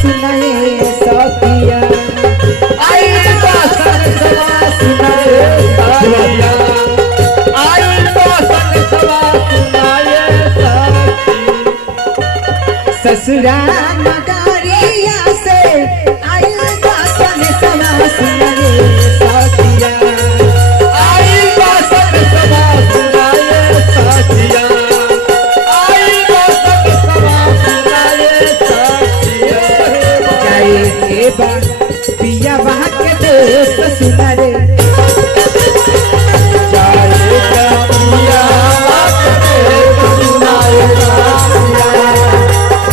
सुनाए सखिया आई तो सरसवा सुनाए सखिया आई तो सरसवा सुनाए सखी ससुरा नगरिया से आई तो सरसवा सुनाए सखिया आई तो सरसवा सुनाए सखिया आई तो सरसवा सुनाए सखिया जाए के बा पिया वहाँ के देश सुना रे जाए का पिया वहाँ के देश सुना रे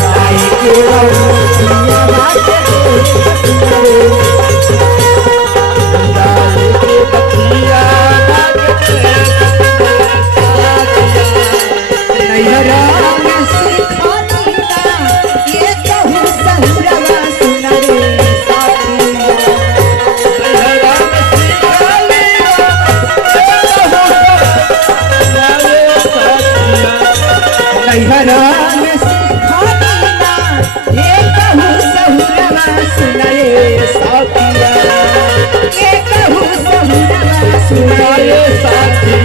जाए के बा पिया वहाँ के देश सुना रे जाए के बा पिया वहाँ के देश नैहरा में सिखानी ना ये कहूँ सहुरवा सुना रे नैहरा में सिखानी ना ये कहूँ सहुरवा सुनाए सखिया ये कहूँ सहुरवा सुनाए सखिया